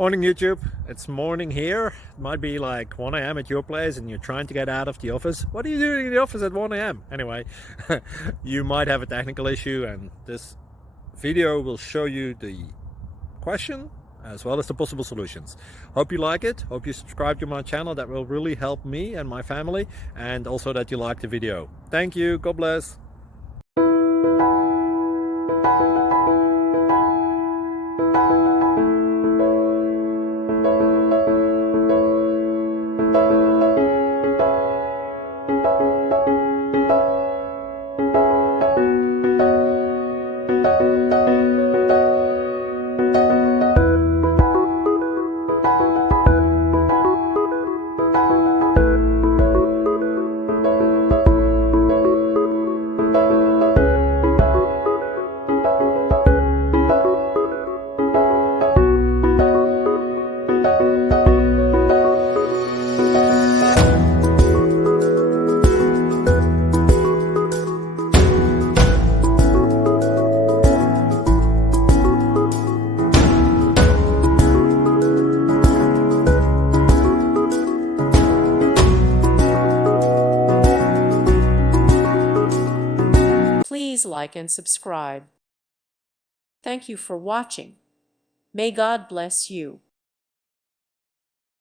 Morning YouTube, it's morning here. It might be like 1 a.m. at your place and you're trying to get out of the office. What are you doing in the office at 1 a.m.? Anyway, you might have a technical issue and this video will show you the question as well as the possible solutions. Hope you like it, hope you subscribe to my channel. That will really help me and my family, and also that you like the video. Thank you, God bless. Please like and subscribe. Thank you for watching. May God bless you.